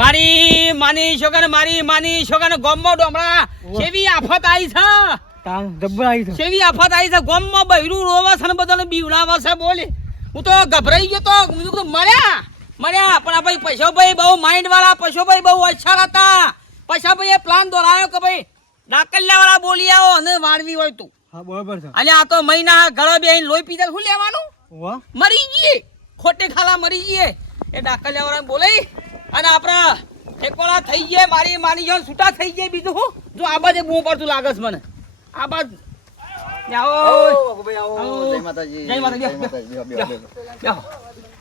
મારી માની છોકરા મારી માની છોકરા ગોમમાં ડોમડા. કેવી આફત આવી છે? કેવી આફત આવી છે? ગોમમાં બૈરું રોવે છે ને બધાને બીવડાવે છે બોલે. હું તો ગભરાઈ ગયો તો હું કીધું મળ્યા મળ્યા. પણ આ ભાઈ પૈસોભાઈ બહુ માઇન્ડ વાળા પૈસોભાઈ બહુ અચ્છા હતા પૈસાભાઈ એ પ્લાન દોરાયો કે ભાઈ ડાકલિયા વાળા બોલી આવો અને વાળવી હોય તું. હા બરોબર છે. અને આ તો મહિના ગળે બેહીને લોહી પીધા શું લેવાનું? મરી ગઈ. ખોટે ખાલા મરી ગઈ એ. ડાકલ્યા વાળા બોલાઈ. અને આપણા ઠેકોળા થઈ ગયા મારી માની જો છૂટા થઈ ગયા બીજું હું જો આ બાજુ બહુ પડતું લાગે છે મને. આ બાજુ. આવો. જય માતાજી જય માતાજી.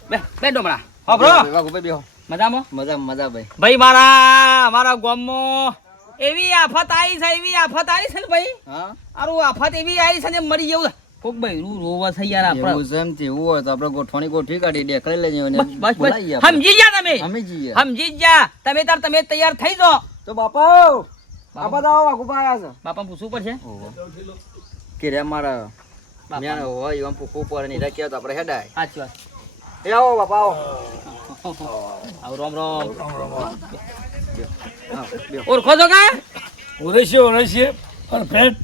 બે બે ડોમડા. હો બ્રો. મજામાં? મજા મજા ભાઈ. ભાઈ મારા મારા ગામમાં એવી આફત આવી છે એવી આફત આવી છે ને ભાઈ? હા? આરું આફત એવી આવી છે ને મરી જેવું. કોક ભાઈ રૂ રોવા થઈ યાર આપણે. એવું જેમ એમ તે હોય તો આપણે ગોઠવણી ગોઠવી કાઢી લઈ જઈએ અને બસ બસ. સમજી ગયા તમે? સમજી જઈએ. સમજી ગયા. જા તમે તાર તમે તૈયાર થઈ જો તો બાપા બાપા. દાવ વાગુ પાયા છે. બાપા પૂછવું પડશે? કે રે મારા મેં હોય એમ પૂછવું પડે નહીં રાખ્યા તો આપણે હેડાય. સાચી વાત. એ આવો બાપા આવો. આવ રોમ રોમ. રોમ રોમ ઓળખો છો કા? ઓરસીએ ઓરસીએ પરફેક્ટ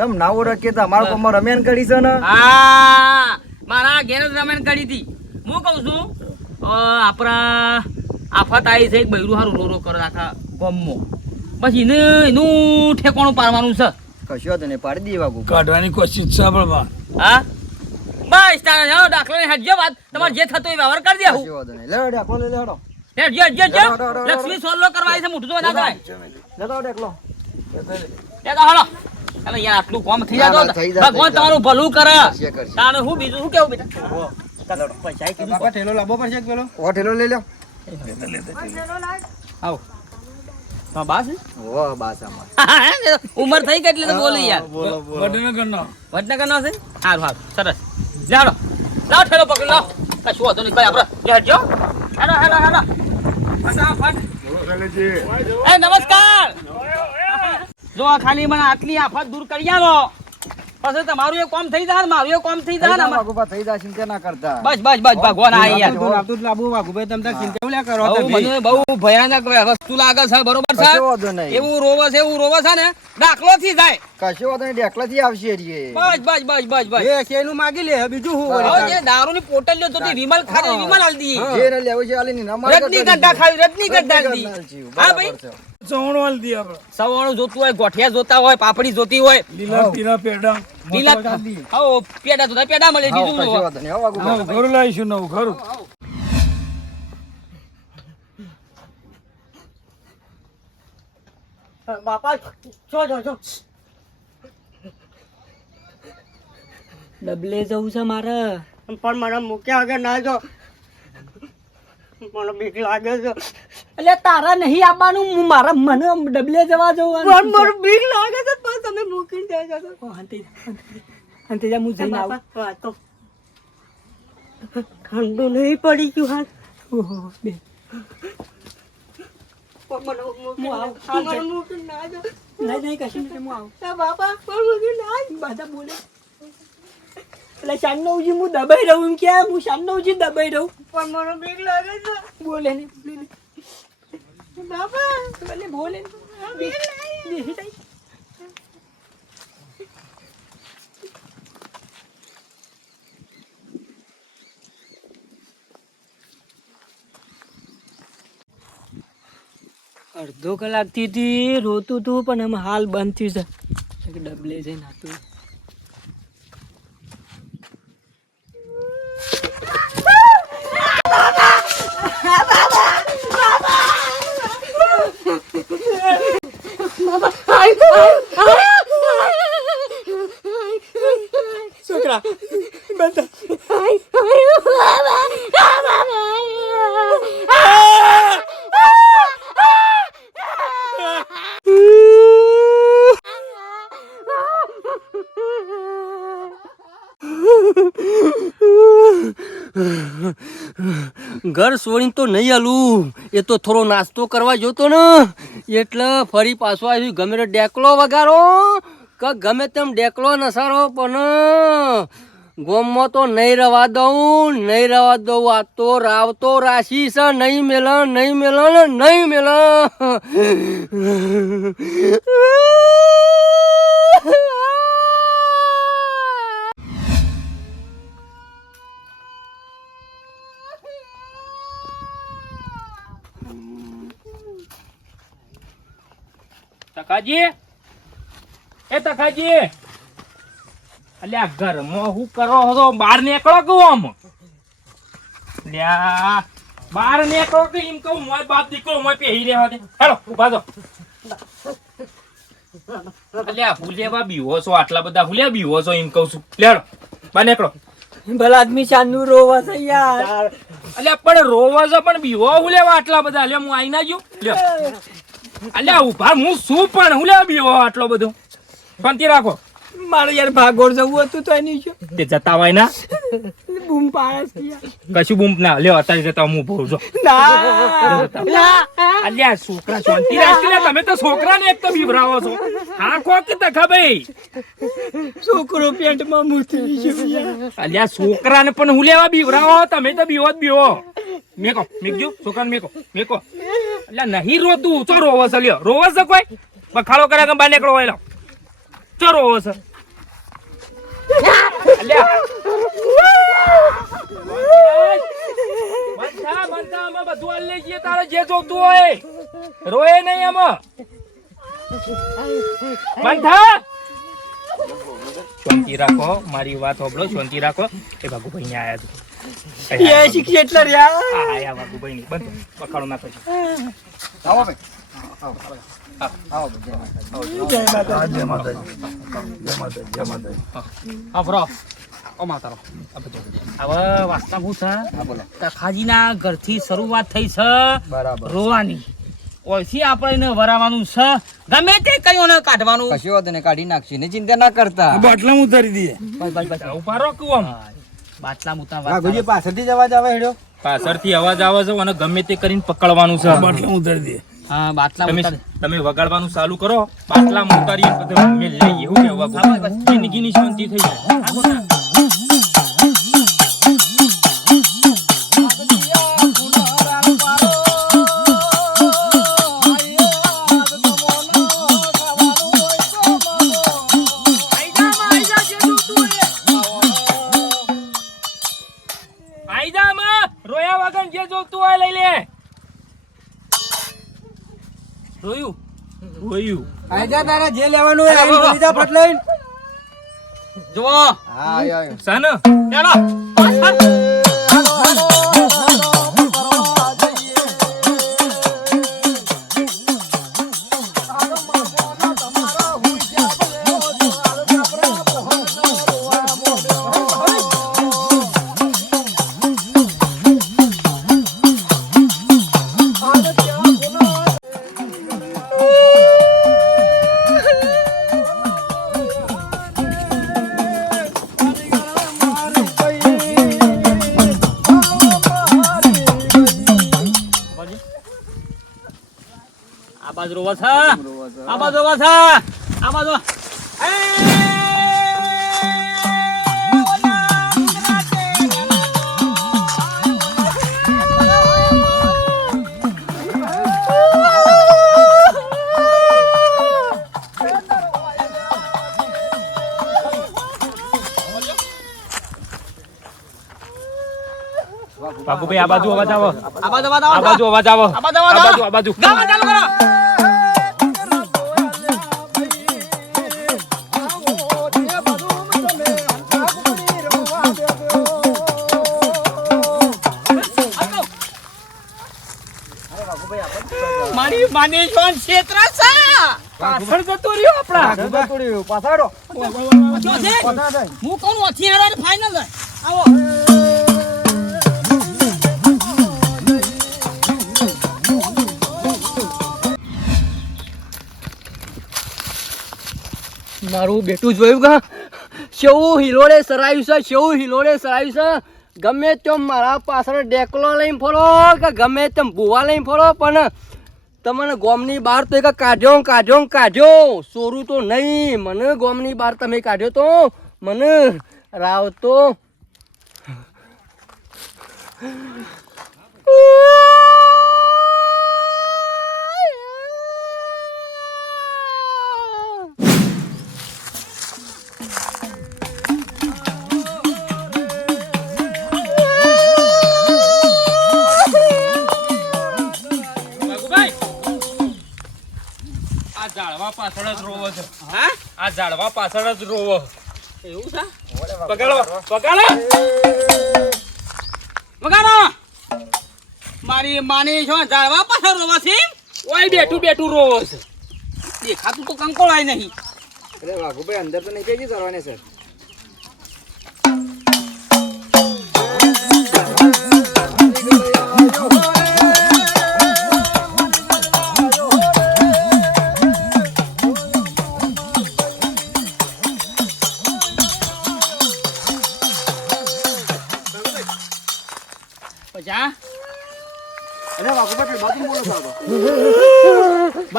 ચમ ના ઓળખીએ તો અમારા રમેન કરી છે ને? હા મારા ઘેર જ રમેન કરી હતી. હું કહું છું આપણા આફત આવી છે એક બૈરું હારું રો રો કરે આખા ગામમાં બસ એને એનું ઠેકાણું પાડવાનું છે. કશો તો નહીં પાડી દેવા ગુ કાઢવાની કોશિશ છે પણ હા? બસ તારે જાઓ દાખલો ને હટજો વાત. તમારે જે થતો એ વ્યવહાર કરી દેવું કશો વાંધો નહીં. હેડજો હેડજો હેડજો. હેડો, હેડો, હેડો. લક્ષ્મી સોલ્લો કરવા આવી છે મોટું તો લેતો આવો ડેકલો એ તો હાલો. ચાલો યાર આટલું કોમ થઈ જતો ભગવાન તમારું ભલું કરે. તારે હું બીજું શું કેવું બેટા ચાલો પૈસા કીધું ઠેલો લાવવો પડશે પેલો? ઓ ઠેલો લઈ લ્યો આવો. હા બાસ ઓ બાસ આમાં ઉંમર થઈ ગઈ એટલે તો બોલી યાર. વડનગર નો છે? સારું સારું સરસ. લાવો ઠેલો પકડી લાવો. કશું વાંધો નહીં ભાઈ હેડજો નમસ્કાર. જો આ ખાલી મને આટલી આફત દૂર કરી આવો. પછી તમારું એક કોમ થઈ જાય મારું એક કોમ થઈ જાય ને. વાઘુભા થઈ જાય ચિંતા ના કરતા. બસ બસ બસ ભગવાન આ યાર લાવવું વાઘુભાઈ તમે ચિંતા ઉલ્યા કરો? મને બહુ ભયાનક વસ્તુ લાગે છે બરોબર છે? એવું રોવે છે એવું રોવે છે ને દાખલો થી જાય. કશો વાંધો નહીં ડેકલાથી આવશે રે. બસ બસ બસ બસ બસ. એ શેનું માગી લે બીજું હવે વળી જે દારૂની તો તે વિમલ ખાજે વિમલ આલ દી. જે ને લેવો છે આલી ની ના મારે રજની ગંડા ખાવી રજની ગંડા આલ દી. હા ભાઈ. બરાબર છે. દી આપણે. સવાણું જોતું હોય ગોઠિયા જોતા હોય પાપડી જોતી હોય. લીલા તીરા પેડા. લીલા હો પેડા જોતા પેડા મળે બીજું કશો શું? વાંધો નહીં, હો વાઘુભા. હા ઘરું લાવીશું નવું ખરું બાપા છો છો છો ડબલે જવું છે મારે. પણ મને મૂક્યા વગર ના જો. મને બીક લાગે છે. એટલે તારા નહીં આવવાનું હું મારા મને ડબલે જવા જવું પણ મારું બીક લાગે છે પણ તમે મૂકીને જજો છો. અંતે જા હું જઈને આવું. હા તો. ઠંડુ નહીં પડી ગયું હાથ ઓહો, બે. દબાઈ રહું એમ કે હું શાનવજી દબાઈ રહું. પણ મારો બીક લાગે છે. બોલે ને બોલે બે- બેસી જાય. અડધો કલાકથી રોતું હતું પણ એમ હાલ બંધ થયું છે. ડબલે જઈને હતું છોકરા ઘર છોડીને તો નહીં આલું એ તો થોડો નાસ્તો કરવા જોતો ને. એટલે ફરી પાછો આવ્યું ગમે તે ડેકલો વગાડો કે ગમે તેમ ડેકલો નસારો પણ ગોમમાં તો નહીં રવા દઉં નહીં રવા દઉં. આ તો રાવતો રાશી છે. નહીં મેલ નહીં મેલ નહીં મેલ. તકાજી? એ તકાજી! અલ્યા ઘરમાં હું કરો છો બહાર નીકળો કે આમ? લ્યા બહાર નીકળો કે એમ કહું મોય બાપ દીકરો મોય પહેરી રહેવા દે હેલો ઊભા થો અલ્યા હુલેવા બીવો છો આટલા બધા ભૂલ્યા બીવો છો એમ કહું છું. લેડો બા નીકળો. ભલા આદમી ચાંદનું રોવા છે યાર. અલ્યા પણ રોવા છે પણ બીવો ભૂલ્યા આટલા બધા. અલ્યા હું આઈ ના ગયો. લ્યો. અલ્યા ઊભા હું શું પણ? હુલેવા બીવો આટલો બધો? શાંતિ રાખો. મારે યાર ભાગોળ જવું હતું તો એની જો તે જતા હોય ના? બૂમ પાડે છે કશું બૂમ ના? લ્યો અત્યારે જતા હું ભૂલ જો ના. અલ્યા છોકરા શાંતિ રાખી તમે તો છોકરાને એક તો બીવરાવો છો. હા કો કે તખા ભાઈ. છોકરો પેન્ટમાં મૂતી ગયો અલ્યા છોકરાને પણ હું લેવા બીવરાવો તમે તો બીવો જ બીવો. મેકો મેકજો. છોકરાને મેકો મેકો. અલ્યા નહીં રોતું ચો રોવો છે, લ્યો. રોવો છે કોઈ? બખાડો કરે કે બાર નીકળો હોય ચો રોવો છે. રોએ નહીં આમાં. બંધા શાંતિ રાખો, મારી વાત હોબળો શાંતિ રાખો. એ ભાગુભાઈ ને આયા શીખી એટલે રહ્યા આ આયા ભાગુભાઈ બંધ પખાડો નાખો છો આવો ભાઈ આવો, આવો. આવો ભાઈ, જય માતાજી. હા ફરો ઓ માતારો. હવે વાસ્તા હું. છે હા, બોલો. તખાજીના ઘરથી શરૂઆત થઈ છે બરાબર. રોવાની. ઓયથી આપણે એને વરાવાનું છે. ગમે તે કયો ને કાઢવાનું. કશી કાઢી નાખશે. ને ચિંતા ના કરતા. બાટલા ઉતારી દઈએ. રહો કુવમ બાટલા મુતા વાત ગુજી પાછળથી જ અવાજ આવે હેડ્યો પાછળથી અવાજ આવે છે અને ગમે તે કરીને પકડવાનું છે. બાટલા ઉતારી દે. હા બાટલા તમે તમે વગાડવાનું ચાલુ કરો. બાટલા ઉતારી બધું મેં લઈ એવું કેવા જિંદગીની શાંતિ થઈ જાય. તારા જે લેવાનું હોય જા લઈને. જુઓ. હા આયો, આયો. સન. ચાલો બાબુભાઈ આ બાજુ અવાજ આવો. આ બાજુ આ આ બાજુ અવાજ આવો. આ બાજુ અવાજ બાજુ આ બાજુ. ગાવા ચાલુ કરો. મારી માની ક્ષેત્ર છે. પાછળ જતો રહ્યો આપડા પાછળ હેડો. જો છે. હું કોણ હારે ફાઇનલ આવો. મારું બેટું જોયું કા શેવું હિલોડે સરાયું છે, શેવું હિલોડે સરાયું છે? ગમે તેમ મારા પાછળ ડેકલો લઈને ફરો કે ગમે તેમ ભૂવા લઈને ફરો, પણ તમને ગોમની બહાર તો એક કાઢ્યો કાઢ્યો કાઢ્યો. સોરું તો નહીં. મને ગોમની બહાર તમે કાઢ્યો તો મને રાવ તો. ઝાડવા પાછળ જ રોવો છે. હા? આ ઝાડવા પાછળ જ રોવો. એવું છે? પકડો પકડો વગાડો મારી માની છો ઝાડવા પાછળ રોવાથી? ઓય બેઠું બેઠું રોવો છે. દેખાતું તો કંકોળાય નહીં. અરે વાઘુભાઈ અંદર તો નહીં કેજી કરવાની સર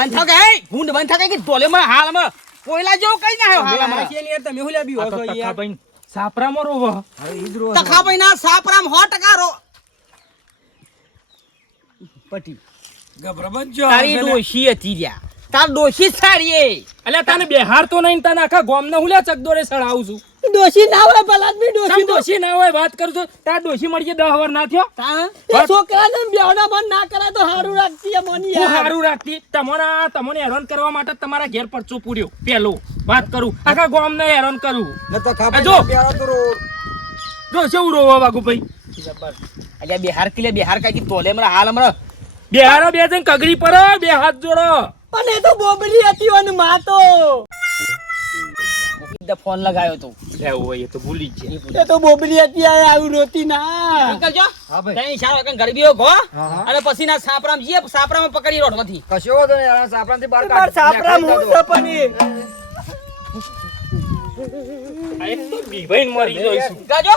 બંધ થાવ કે એ ભૂંડ બંધ થાવ કે તોલે માં હાલમાં કોયલા જેવો કઈ ના આવ્યો હાલમાં તમે હું લાવી આ તો તખાભાઈ. સાપરામાં રોવો. તખા ભાઈ ના સાપરામ સો ટકા રો. પટી. ગભરાબન જો તારી ડોશી હતી રહ્યા તાર ડોશી સારી એ. અલ્યા તને બેહાર તો નહીં તને આખા ગોમને હું લ્યા ચકદોરે સડાવું છું. ડોશી ના હોય ભલા આદમી દોશી ડોશી ના હોય વાત કરું છું. તા દોશી મળી દહ વર ના થયો. એ છોકરાને બેવડા મન ના કરાય તો હારું રાખતી મોની હું યાર. સારું રાખતી? તમારા તમને હેરાન કરવા માટે તમારા ઘેર પરચો પૂર્યો પેલો વાત કરું. આખા ગોમને હેરાન કરું. ન તો આ જો. જો. તો રો- જો કેવું રોવા વાઘુભાઈ અલ્યા બિહાર કિલે બિહાર કાકી તોલે મરા હાલ હમણાં. બિહાર હારા બે જણ કગડી પર બે હાથ જોડો. પણ એ તો બોબડી હતી અને માં તો ફોન લગાવ્યો તો. લેવું હોય તો ભૂલી જ એ તો બોબડી હતી આ આવું રોતી ના. કરજો. હા ભાઈ. તઈ ચાર વાગે ગરબીઓ ગો હા. અને પછી ના સાપરામ જીએ સાપરામાં પકડી રોડમાંથી. કશો તો નહીં આ સાપરામાંથી બહાર કાઢ- સાપરા નીકળી હું. સપની આ એક તો બીભાઈને મરી જોઈશું ગાજો.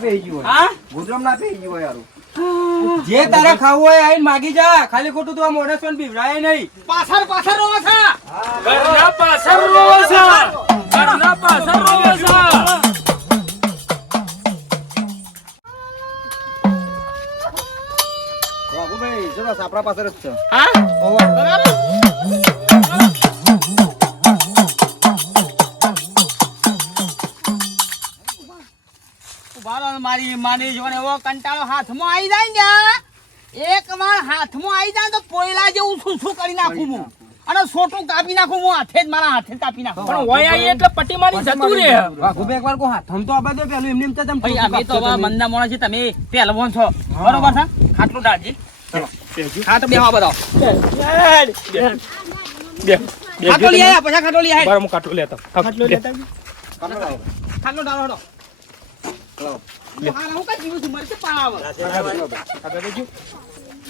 ના પેહી ગયું હા? ગુજરમ ના પેહી ગયું હોય જે તારે ખાવું હોય આઈને માગી જા. ખાલી ખોટું તો આ મોઢે સોન બીવડાય નહીં. પાછળ પાછળ રોવા છે? ઘરના પાછળ રોવો છે? ઘરના પાછળ રોવો છે? બાબુભાઈ જરા સાપરા પાછળ જ છે. હા? ઊભા ને મારી માની જોડે એવો કંટાળો હાથમાં આવી જાય ને એક વાર હાથમાં આવી જાય તો પોયલા જેવું શું શું કરી નાખું હું? અને છોટું કાપી નાખું હું હાથે જ મારા હાથે કાપી નાખું. પણ હોય એટલે પટ્ટી મારી જતું રે વાઘુભાઈ એકવાર કો હાથ તો આબા દે પેલું એમને એમ તો તમે અમે તો હવે મંદા મોણા છે તમે પહેલવાન છો. બરોબર છે? ખાટલું ડાળજી ખાટ બે બેહવા બતાવો બે ખાટલો લઈ આયા પછી ખાટલો લઈ આયા. બાર હું કાટલું લેતા. ખાટલો લેતા ખાટલો ડાળો હેડો. હું હાલ હું કઈ જીવું છું, મરચું પાવ.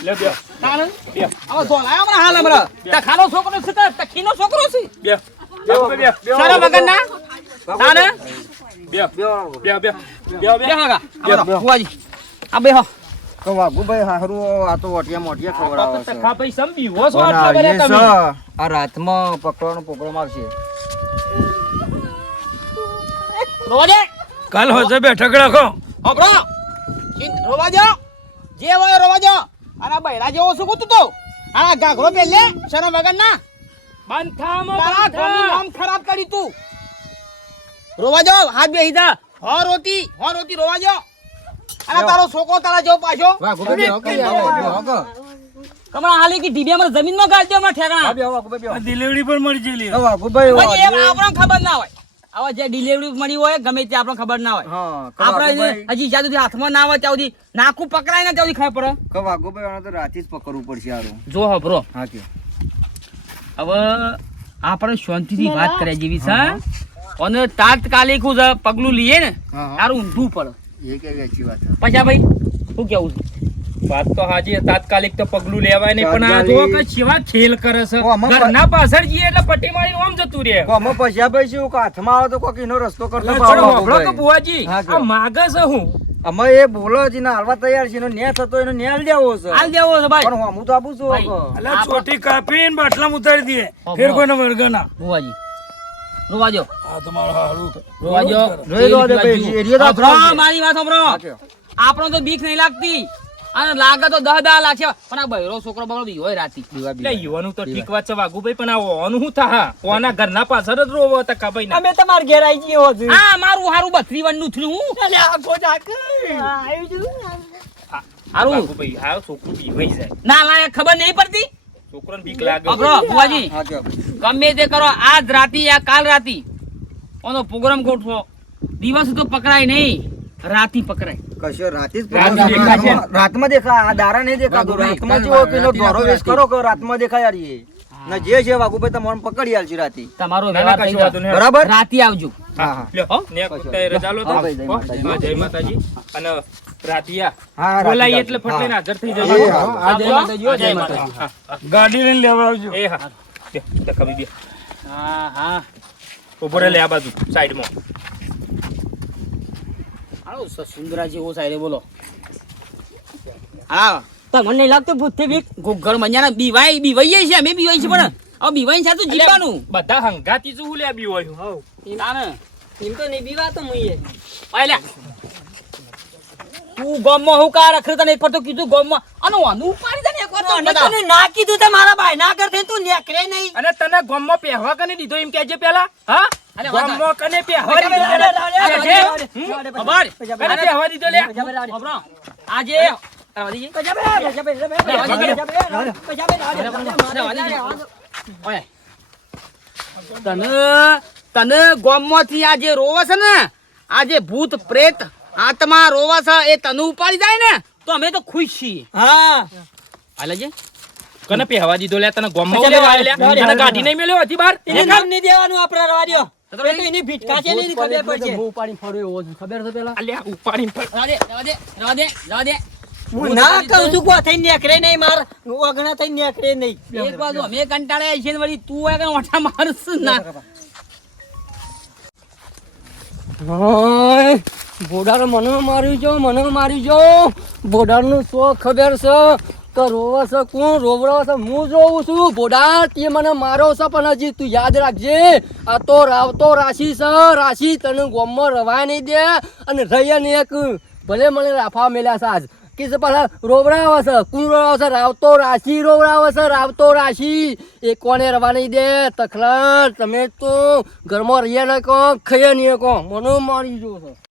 લે બે. તાણ. બે. આવો ધોલ આયો હમણાં હાલ હમણાં. તે ખાનો છોકરો છે કે તખીનો છોકરો છે? બે. બે બે. શરમ વગરના તાને બે. બે. બે. બે. બે બેહો આ તો વાઘુભાઈ હારું આ તો વટિયા મોટિયા ખવડાવે છે. ખા ભાઈ સમજી હો છો આટલા આ તમે. આ રાતમાં પકડવાનો પ્રોગ્રામ આવશે. રોજે? કાલ હોજે બેઠક ઠગડા ખો. ચિંત રોવા જો જે હોય રોવા દો. અને બૈરા જેવો શું કૂતું તો? આ ગાઘરો પહેલે શરમ વગરના? તારા ઘરનું નામ ખરાબ કરી તું. રોવા દો હાથ બેહી જા. હો રોતી હો રોતી રોવા દો. અને તારો છોકરો તારા જેવો પાછો. વાઘુભાઈ બેહો કે કે. કમણા હાલી કે જમીનમાં ગાળજો હમણાં ઠેકાણા. હા. ડિલિવરી મળી જેલી આપણને ખબર ના હોય. આવા જે ડિલિવરી મળી હોય ગમે તે આપણને ખબર ના હોય. આપણે હજી જ્યાં સુધી હાથમાં ના હોય ત્યાં સુધી નાખું પકડાય ને ત્યાં સુધી ખબર પડે. કે વાઘો તો રાતે જ પકડવું પડશે યાર જો હો બ્રો. હા કે હવે આપણે શાંતિથી વાત કરે જેવી છે અને તાત્કાલિક હું પગલું લઈએ ને તારું ઊંધું પડે. એ કે વાત પછી ભાઈ શું કેવું છે? વાત તો હાજી તાત્કાલિક તો પગલું લેવાય નહીં પણ આ જો કે શિવા ખેલ કરે છે. ઘરના પાછળ જઈએ એટલે પટ્ટી મારીને આમ જતું રહે. કોમાં પૈસા ભાઈ શું હાથમાં આવે તો કોક એનો રસ્તો કરતો હોભળો કે બુવાજી. આ માગે છે હું. અમે એ બોલો છે ને હાલવા તૈયાર છે ન્યા થતો એનો ન્યાય દેવો છે. હાલ દેવો છે ભાઈ. પણ હું તો આપું છું એટલે ચોટી કાપીને બાટલામાં ઉતારી દઈએ. ફેર કોઈને વર્ગના બુવાજી. રોવાજો. આ તમારો હારું રોવાજો. રોઈ દો દે ભાઈ, એરિયો તો આપણો મારી વાત સાંભળો આપણો તો બીક નહીં લાગતી. અને લાગે તો દહ દહ લાખ. પણ આ બહેરો છોકરો બગડો બી હોય રાતી. એટલે યુવાનું તો ઠીક વાત છે વાઘુભાઈ પણ આ ઓનું શું થા ઓના ઘરના પાછળ જ રોવો હતા કાભાઈ ના અમે તમાર ઘેર આવી ગયો. આ મારું હારું બત્રી વનનું થયું હું. આખો જાક આવી. હારું. વાઘુભાઈ હા છોકરું બીવાઈ જાય. ના ના ખબર નહીં પડતી? છોકરાને બીક લાગે. અબરો બુવાજી ગમે તે કરો આજ રાતી યા કાલ રાતી. ઓનો પ્રોગ્રામ ગોઠવો. દિવસ તો પકડાય નહીં. રાતી પકડાય. કશો રાતે જ રાતમાં દેખાય આ દારા નહીં દેખાતો. રાતમાં જેવો પેલો દોરો વેશ કરો કે રાતમાં દેખાય યાર એ. ને જે છે વાઘુભાઈ તમને પકડી આલશે રાતે તમારો. બરાબર? રાતી આવજો. હા હા. લ્યો, હો, ને કુત્તાએ રજા લો તો. જય માતાજી. અને રાતિયા બોલાય એટલે ફટલે હાજર થઈ જજો જય માતાજી. ગાડી લઈને લેવા આવજો. એ હા. બે, બે, હા હા. ઊભો રહે લે આ બાજુ સાઈડમાં. હાલો સુંદરા જેવો સાહેબ બોલો. હા. તમને નહીં લાગતું ભૂતથી બીક ઘર મંજાના બીવાય બીવાઈએ છે અમે બીવાય છે પણ હવે બીવાઈ સાથે જીવવાનું. બધા હંગાતી શું લે બી હોય તાને એમ તો નહીં બીવા તો મુઈએ અલ્યા તું ગમમાં હું કાર અખર તને એક વાર તો કીધું ગમમાં અને આનું ઉપાડી દે ને એક વાર તો અને તને ના કીધું તે મારા ભાઈ ના કરતે તું નેકરે નહીં. અને તને ગોમમાં પહેવા કને દીધો એમ કહેજે પેલા હા? દીધો? ખબર કને દીધો લે ખબર આજે તને તને ગોમમાંથી આ રોવે છે ને આજે ભૂત પ્રેત આત્મા રોવા છે એ તને ઉપાડી જાય ને તો અમે તો ખુશ છીએ હા હાલે કને પહેવા દીધો લે તને ગોમમાં. ગાડી નહીં મેળ્યો હતી બાર એને નહીં દેવાનું આપણા રવા દ્યો. તો એની ભીટકા છે ને એની ખબર પડશે હું ઉપાડીને ફરું એવો છું. ખબર છે પેલા? અલ્યા ઉપાડીને ફર- રવા દે રવા દે રવા દે રવા દે હું ના કહું છું કોઈ થઈને નેકરે નહીં માર. અગણા થઈને નેકરે નહીં. એક બાજુ અમે કંટાળ્યા છીએ વળી તું હોય કે ઓઠા મારસ ના. ઓય, બોડાર મને માર્યું જો મને માર્યું જો બોડારનું શું ખબર છે? કે રોવે છે, કોણ રોવડાવે છે? હું જોઉં છું. ભોડા તે મને મારો છે, પણ હજી તું યાદ રાખજે. આ તો રાવતો રાશિ છે. રાશિ તને ગોમમાં રવાય નહીં દે અને રહીએ ને એક ભલે મને રાફા મેલ્યા છે આજ. કે છે પાછા રોવડાવે છે? કોણ રોવડાવે છે? રાવતો રાશિ રોવડાવે છે? રાવતો રાશિ. એ કોને રવા નહીં દે? તખલા તમે તો ઘરમાં રહીએ ને કહો, ખાઈએ નહીં કહો. મને મારી જો છે.